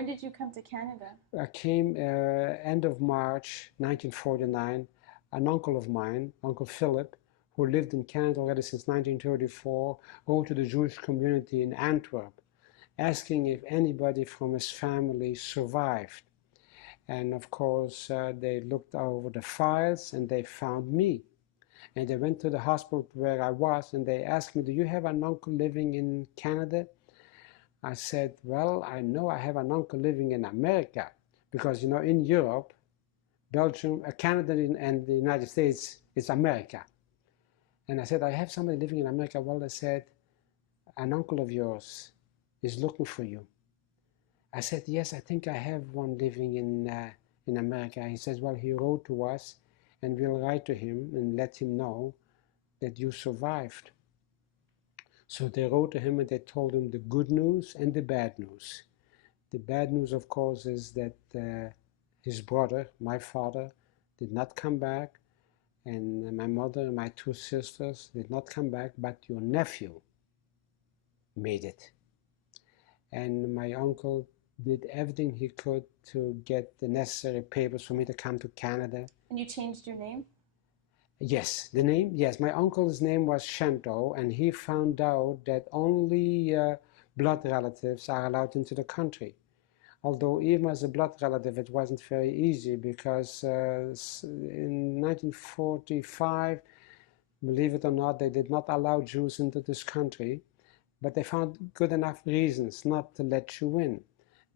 When did you come to Canada? I came end of March 1949. An uncle of mine, Uncle Philip, who lived in Canada already since 1934, wrote to the Jewish community in Antwerp, asking if anybody from his family survived. And of course, they looked over the files and they found me. And they went to the hospital where I was and they asked me, do you have an uncle living in Canada? I said, well, I know I have an uncle living in America because, in Europe, Belgium, Canada and the United States is America. And I said, I have somebody living in America. Well, they said, an uncle of yours is looking for you. I said, yes, I think I have one living in America. He says, well, he wrote to us and we'll write to him and let him know that you survived. So they wrote to him and they told him the good news and the bad news. The bad news, of course, is that his brother, my father, did not come back, and my mother and my two sisters did not come back, but your nephew made it. And my uncle did everything he could to get the necessary papers for me to come to Canada. And you changed your name? Yes, the name, yes, my uncle's name was Shentow, and he found out that only blood relatives are allowed into the country. Although even as a blood relative, it wasn't very easy because in 1945, believe it or not, they did not allow Jews into this country, but they found good enough reasons not to let you in.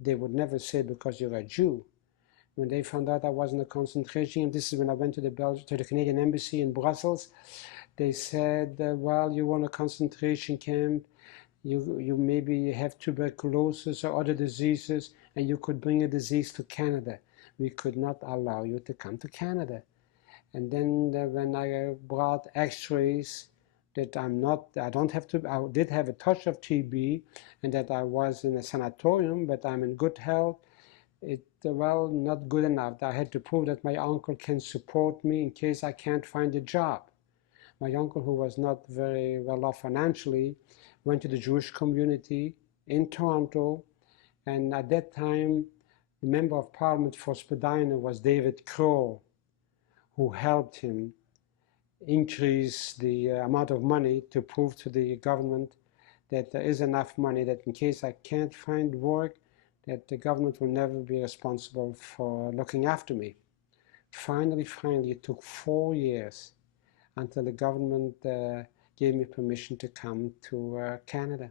They would never say because you're a Jew. When they found out I was in a concentration camp, this is when I went to the Canadian Embassy in Brussels, they said, well, you want a concentration camp, you maybe have tuberculosis or other diseases, and you could bring a disease to Canada. We could not allow you to come to Canada. And then when I brought x-rays that I did have a touch of TB, and that I was in a sanatorium, but I'm in good health, well, not good enough. I had to prove that my uncle can support me in case I can't find a job. My uncle, who was not very well off financially, went to the Jewish community in Toronto, and at that time, the member of parliament for Spadina was David Kroll, who helped him increase the amount of money to prove to the government that there is enough money that in case I can't find work, that the government will never be responsible for looking after me. Finally, it took 4 years until the government gave me permission to come to Canada.